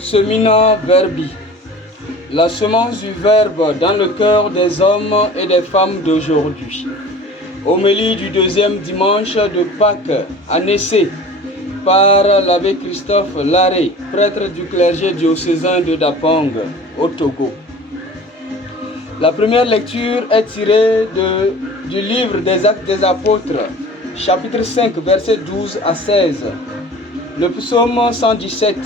Semina Verbi, la semence du Verbe dans le cœur des hommes et des femmes d'aujourd'hui. Homélie du deuxième dimanche de Pâques à Nessé par l'abbé Christophe Larrey, prêtre du clergé diocésain de Dapong, au Togo. La première lecture est tirée du livre des Actes des Apôtres, chapitre 5, versets 12 à 16. Le psaume 117.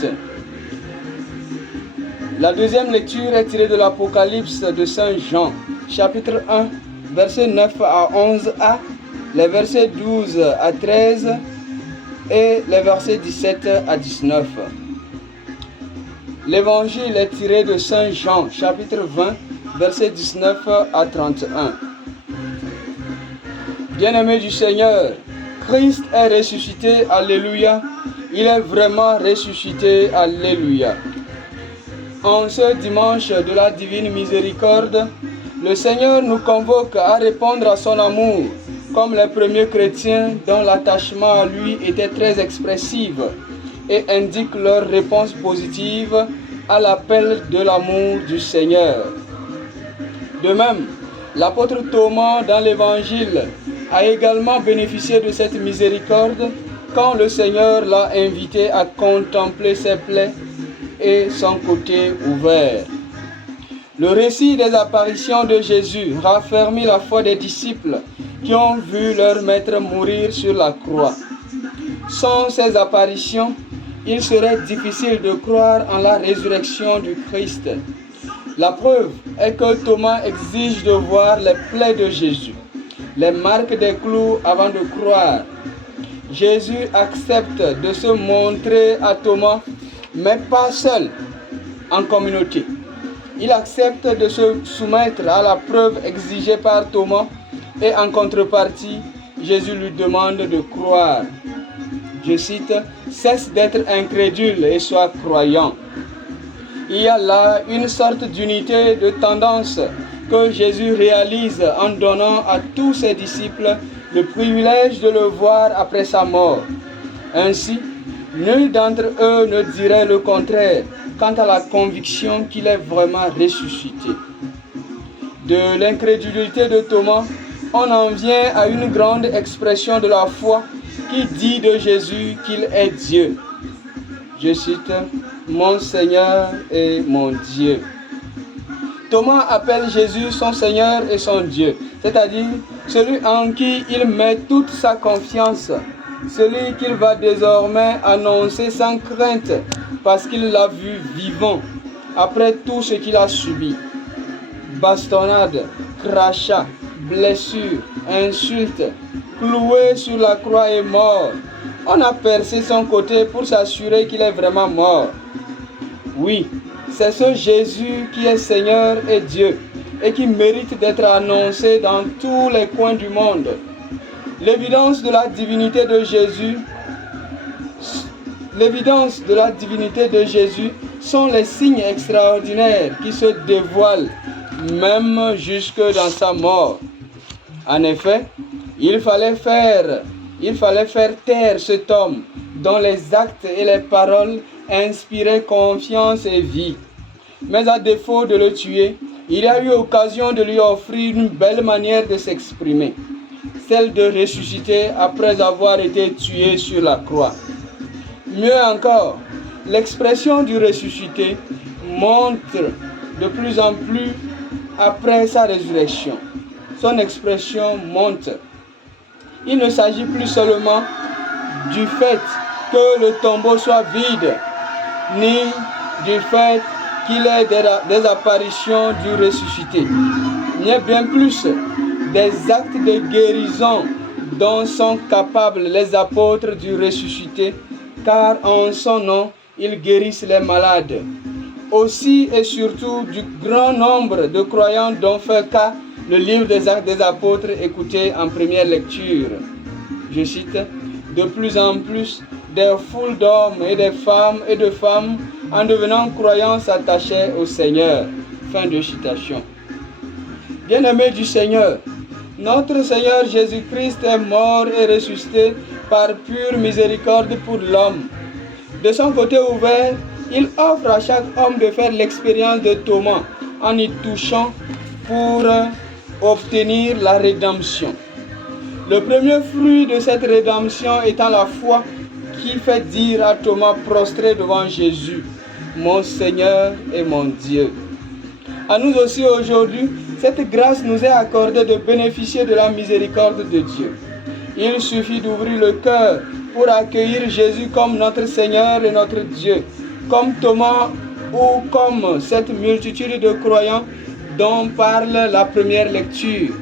La deuxième lecture est tirée de l'Apocalypse de Saint Jean, chapitre 1, versets 9 à 11a, les versets 12 à 13 et les versets 17 à 19. L'évangile est tiré de Saint Jean, chapitre 20, versets 19 à 31. Bien-aimés du Seigneur, Christ est ressuscité, alléluia. Il est vraiment ressuscité, alléluia. En ce dimanche de la divine miséricorde, le Seigneur nous convoque à répondre à son amour, comme les premiers chrétiens dont l'attachement à lui était très expressif, et indique leur réponse positive à l'appel de l'amour du Seigneur. De même, l'apôtre Thomas dans l'Évangile a également bénéficié de cette miséricorde quand le Seigneur l'a invité à contempler ses plaies et son côté ouvert. Le récit des apparitions de Jésus raffermit la foi des disciples qui ont vu leur maître mourir sur la croix. Sans ces apparitions, il serait difficile de croire en la résurrection du Christ. La preuve est que Thomas exige de voir les plaies de Jésus, les marques des clous avant de croire. Jésus accepte de se montrer à Thomas, mais pas seul, en communauté. Il accepte de se soumettre à la preuve exigée par Thomas et en contrepartie, Jésus lui demande de croire. Je cite, « Cesse d'être incrédule et sois croyant ». Il y a là une sorte d'unité de tendance que Jésus réalise en donnant à tous ses disciples le privilège de le voir après sa mort. Ainsi, nul d'entre eux ne dirait le contraire quant à la conviction qu'il est vraiment ressuscité. De l'incrédulité de Thomas, on en vient à une grande expression de la foi qui dit de Jésus qu'il est Dieu. Je cite, « Mon Seigneur et mon Dieu ». Thomas appelle Jésus son Seigneur et son Dieu, c'est-à-dire celui en qui il met toute sa confiance, celui qu'il va désormais annoncer sans crainte parce qu'il l'a vu vivant après tout ce qu'il a subi. Bastonnade, crachats, blessures, insultes, cloué sur la croix et mort. On a percé son côté pour s'assurer qu'il est vraiment mort. Oui, c'est ce Jésus qui est Seigneur et Dieu et qui mérite d'être annoncé dans tous les coins du monde. L'évidence de la divinité de Jésus sont les signes extraordinaires qui se dévoilent même jusque dans sa mort. En effet, il fallait faire taire cet homme dont les actes et les paroles inspiraient confiance et vie. Mais à défaut de le tuer, il y a eu occasion de lui offrir une belle manière de s'exprimer, celle de ressusciter après avoir été tué sur la croix. Mieux encore, l'expression du ressuscité montre de plus en plus après sa résurrection. Son expression monte. Il ne s'agit plus seulement du fait que le tombeau soit vide, ni du fait qu'il ait des apparitions du ressuscité. Il y a bien plus des actes de guérison dont sont capables les apôtres du ressuscité, car en son nom, ils guérissent les malades. Aussi et surtout du grand nombre de croyants dont fait cas le livre des Actes des Apôtres écouté en première lecture. Je cite, « De plus en plus, des foules d'hommes et de femmes en devenant croyants s'attachaient au Seigneur. » Fin de citation. Bien-aimés du Seigneur, notre Seigneur Jésus-Christ est mort et ressuscité par pure miséricorde pour l'homme. De son côté ouvert, Il offre à chaque homme de faire l'expérience de Thomas en y touchant pour obtenir la rédemption. Le premier fruit de cette rédemption étant la foi qui fait dire à Thomas prostré devant Jésus, « Mon Seigneur et mon Dieu ». À nous aussi aujourd'hui, cette grâce nous est accordée de bénéficier de la miséricorde de Dieu. Il suffit d'ouvrir le cœur pour accueillir Jésus comme notre Seigneur et notre Dieu, comme Thomas ou comme cette multitude de croyants dont parle la première lecture.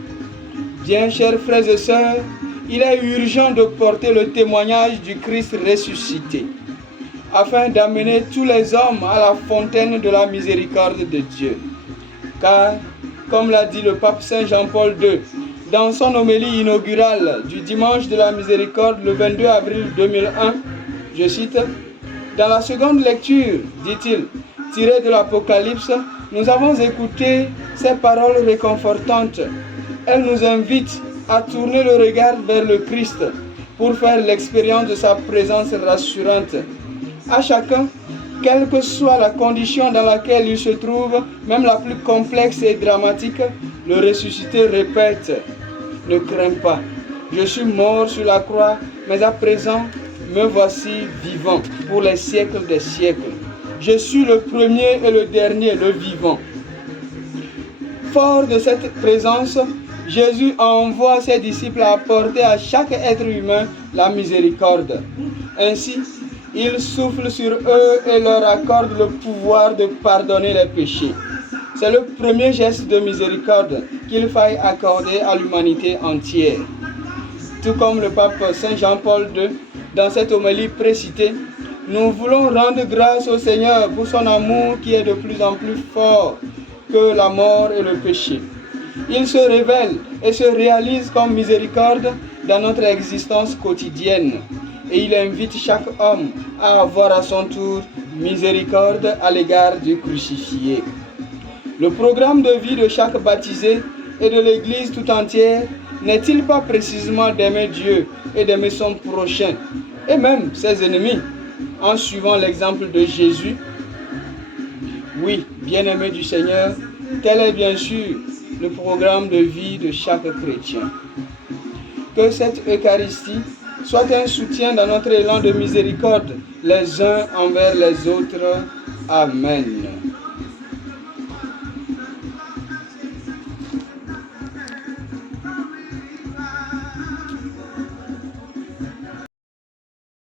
Bien chers frères et sœurs, il est urgent de porter le témoignage du Christ ressuscité, afin d'amener tous les hommes à la fontaine de la miséricorde de Dieu. Car, comme l'a dit le pape Saint Jean-Paul II, dans son homélie inaugurale du dimanche de la miséricorde le 22 avril 2001, je cite, « Dans la seconde lecture, dit-il, tirée de l'Apocalypse, nous avons écouté ces paroles réconfortantes. Elles nous invitent à tourner le regard vers le Christ pour faire l'expérience de sa présence rassurante. À chacun, quelle que soit la condition dans laquelle il se trouve, même la plus complexe et dramatique, le ressuscité répète, « Ne crains pas, je suis mort sur la croix, mais à présent, me voici vivant pour les siècles des siècles. Je suis le premier et le dernier, le vivant. » Fort de cette présence, Jésus envoie ses disciples à apporter à chaque être humain la miséricorde. Ainsi, il souffle sur eux et leur accorde le pouvoir de pardonner les péchés. C'est le premier geste de miséricorde qu'il faille accorder à l'humanité entière. Tout comme le pape Saint Jean-Paul II, dans cette homélie précitée, nous voulons rendre grâce au Seigneur pour son amour qui est de plus en plus fort que la mort et le péché. Il se révèle et se réalise comme miséricorde dans notre existence quotidienne. Et il invite chaque homme à avoir à son tour miséricorde à l'égard du crucifié. Le programme de vie de chaque baptisé et de l'Église tout entière n'est-il pas précisément d'aimer Dieu et d'aimer son prochain, et même ses ennemis, en suivant l'exemple de Jésus? Oui, bien-aimé du Seigneur, tel est bien sûr le programme de vie de chaque chrétien. Que cette Eucharistie soit un soutien dans notre élan de miséricorde les uns envers les autres. Amen.